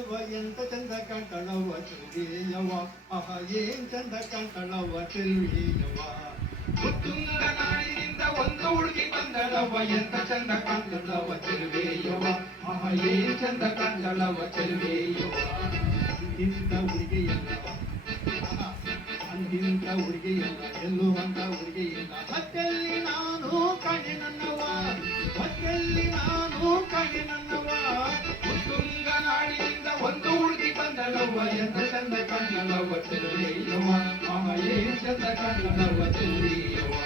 ಕಾಣ್ತಾಳವ ಎಂತ ಚಂದ ಕಾಣ್ತಾಳವ ಚೆಲ್ವಿಯವ್ವ ಆಹ ಏನ್ ಚಂದ ಕಾಣ್ತಾಳವ ಚೆಲ್ವಿಯವ್ವ ಉತ್ತುಂಗ ನಾಡಿನಿಂದ ಒಂದು ಹುಡುಗಿ ಬಂದಳವ ಎಂತ ಚಂದ ಕಾಣ್ತಾಳವ ಚೆಲ್ವಿಯವ್ವ ಆಹ ಏನ್ ಚಂದ ಕಾಣ್ತಾಳವ ಚೆಲ್ವಿಯವ್ವ ಇಂಥ ಹುಡುಗಿಯಲ್ಲ ಅಂದಿಂತ ಹುಡುಗಿಯಲ್ಲ ಎಲ್ಲೂ ಅಂತ ಹುಡುಗಿಯಲ್ಲ ಮತ್ತೆಲ್ಲಿ ನಾನು ಕಾಣೆ ನನ್ನವ ಮತ್ತೆಲ್ಲಿ ನಾನು ಕಾಣೆ ನನ್ನವ ಉತ್ತುಂಗ ನಾಡಿನಿಂದ ಒಂದು ಹುಡುಗಿ ಬಂದಳವ ಎಂತ ಚಂದ ಕಾಣ್ತಾಳವ ಚೆಲ್ವಿಯವ್ವ ಆಹ ಏನ್ ಚಂದ ಕಾಣ್ತಾಳವ ಚೆಲ್ವಿಯವ್ವ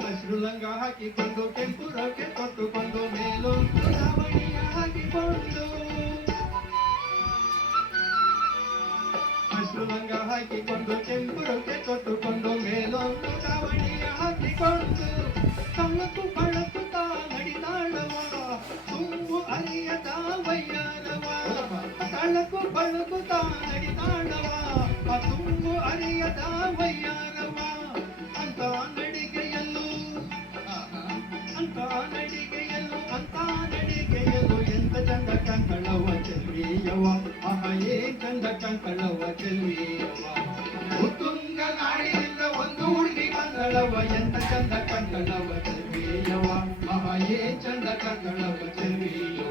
ಹಸಿರು ಲಂಗ ಹಾಕಿಕೊಂಡು ಕೆಂಪು ರೊಕ್ಕೆ ಕೊಟ್ಟುಕೊಂಡು ಮೇಲೊಂದು ದಾವಣಿಯ ಹಾಕಿಕೊಂಡು ಹಸಿರು ಲಂಗ ಹಾಕಿಕೊಂಡು ಕೆಂಪು ರೊಕ್ಕೆ ಕೊಟ್ಟುಕೊಂಡು ಮೇಲೊಂದು ದಾವಣಿಯ ಹಾಕಿಕೊಂಡು ತಮ್ಮಕು ಬಳಕುತ್ತಾ ನಡಿದಾಳವ ತುಂಬು ಅರಿಯದ ವಯ್ಯಾರವ ತಳಕು ಬಳಕುತ್ತಾ ನಡಿದಾಳವ ತುಂಬು ಅರಿಯದ ವಯ್ಯಾರವ ಅಂತ ನಡಿಗೆಯಲ್ಲೂ ಅಂತ ನಡಿಗೆಯಲ್ಲೂ ಎಂತ ಚಂದ ಕಾಣ್ತಾಳವ ಚೆಲ್ವಿಯವ್ವ ಆಹ ಏನ್ ಚಂದ ಕಾಣ್ತಾಳವ ಚೆಲ್ವಿಯವ್ವ ಉತ್ತುಂಗ ನಾಡಿನಿಂದ ಒಂದು ಹುಡುಗಿ ಬಂದಳವ ಎಂತ ಚಂದ ಕಾಣ್ತಾಳವ ಚೆಲ್ವಿಯವ್ವ ಆಹ ಏನ್ ಚಂದ ಕಾಣ್ತಾಳವ ಚೆಲ್ವಿಯವ್ವ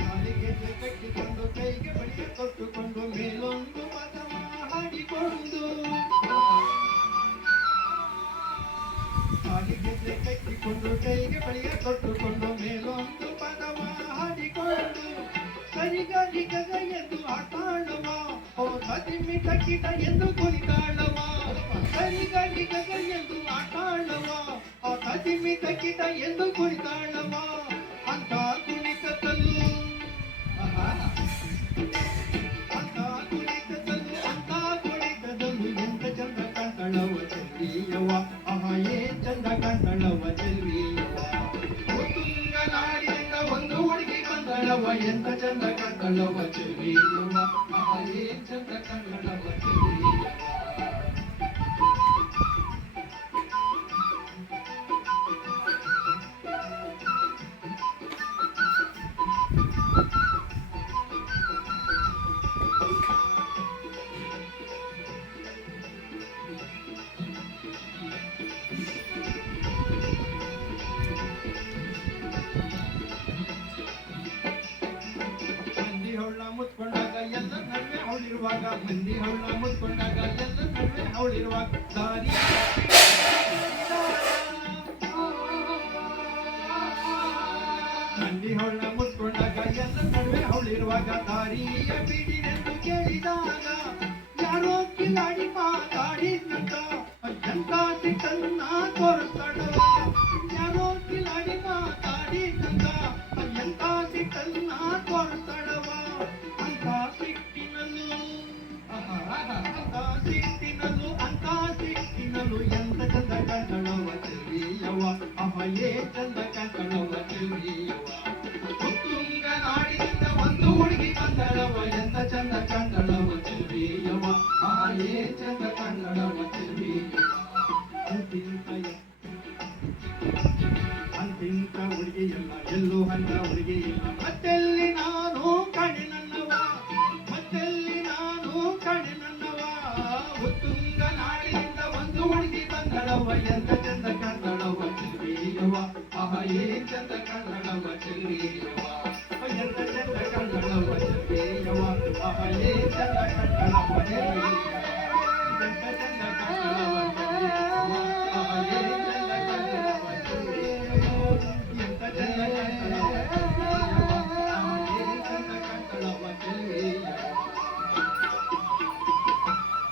ಕಾಲಿಗೆ ಕಟ್ಟಿಕೊಂಡು ಕೈಗೆ ಬಳಿಯ ಕೊಟ್ಟುಕೊಂಡು ಮೇಲೊಂದು ಪದವ ಹಾಡಿಕೊಂಡು ಕಾಲಿಗೆ ಕಟ್ಟಿಕೊಂಡು ಕೈಗೆ ಬಳಿಯ ಕೊಟ್ಟುಕೊಂಡು ಮೇಲೊಂದು ಪದವ ಹಾಡಿಕೊಂಡು ಸರಿಗರಿ ಗಗ ಎಂದು ಆಟಾಡುವ ಓ ಸದಿಮಿ ಕಟ್ಟಿಟ ಎಂದು ಕುಣಿತಾಳವ ಸರಿಗರಿ ಗಗ ಎಂದು ಆಟಾಡುವ ಆ ಸದಿಮಿ ಕಟ್ಟಿಟ ಎಂದು ಕುಣಿತಾಳವ ಅಂತ ಕುಣಿತದಲ್ಲೂ ಎಂತ ಚಂದ ಕಾಣ್ತಾಳವ ಚೆಲ್ವಿಯವ್ವ ಆಹ ಏನ್ ಚಂದ ಕಾಣ್ತಾಳವ ಚೆಲ್ವಿಯವ್ವ ಉತ್ತುಂಗ ನಾಡಿನಿಂದ ಒಂದು ಹುಡುಗಿ ಬಂದಳವ ಎಂತ ಚಂದ ಕಾಣ್ತಾಳವ ಚೆಲ್ವಿಯವ್ವ ಆಹ ಏನ್ ಚಂದ ಕಾಣ್ತಾಳವ ಚೆಲ್ವಿಯವ್ವ ಮಂದಿ ಹೌಳ ಮುತ್ಕೊಂಡಾಗ ಎಲ್ಲ ನಡುವೆ ಅವಳಿರುವಾಗ ಮಂದಿ ಹೌಳ ಮುತ್ಕೊಂಡಾಗ ಎಲ್ಲ ನಡುವೆ ಅವಳಿರುವಾಗ ದಾರಿ ಮಂದಿ ಹೌಳ ಮುತ್ಕೊಂಡಾಗ ಎಲ್ಲ ನಡುವೆ ಅವಳಿರುವಾಗ ದಾರಿಯ ಬಿಡಿರೆಂದು ಕೇಳಿದಾಗ ಯಾರೋ ಕಿಲಾಡಿ ಮಾತಾಡಿದ್ನಂತ ಎಂತ ಸಿಟ್ಟನ್ನ ತೋರಿಸ್ತಾಳವ ಯಾರೋ ಕಿಲಾಡಿ ಮಾತಾಡಿದ್ನಂತ ಎಂತ ಸಿಟ್ಟನ್ನ ತೋರಿಸ್ತಾಳವ ಅಂತ ಸಿಟ್ಟಿನಲ್ಲೂ ಎಂತ ಚಂದ ಕಾಣ್ತಾಳವ ಚೆಲ್ವಿಯವ್ವ ಆಹ ಏನ್ ಚಂದ ಕಾಣ್ತಾಳವ ಚೆಲ್ವಿಯವ್ವ ಉತ್ತುಂಗ ನಾಡಿನಿಂದ ಒಂದು ಹುಡುಗಿ ಬಂದಳವ ಎಂತ ಚಂದ ಕಾಣ್ತಾಳವ ಚೆಲ್ವಿಯವ್ವ ಆಹ ಏನ್ ಚಂದ ಕಾಣ್ತಾಳವ ಚೆಲ್ವಿಯವ್ವ ಅಂತಿಂತ ಹುಡುಗಿಯಲ್ಲ ಎಲ್ಲೂ ಅಂತ ಹುಡುಗಿಯಿಲ್ಲ ಮತ್ತೆಲ್ಲಿ ನಾನು ಕಾಣೆ ನನ್ನವ ಮತ್ತೆಲ್ಲಿ ನಾನು ಕಾಣೆ ನನ್ನವ ಉತ್ತುಂಗ ನಾಡಿನಿಂದ ಒಂದು ಹುಡುಗಿ ಬಂದಳವ ಎಂತ ಚಂದ ಕಾಣ್ತಾಳವ ಚೆಲ್ವಿಯವ್ವ ಆಹ ಏನ್ ಚಂದ ಕಾಣ್ತಾಳವ ಚೆಲ್ವಿಯವ್ವ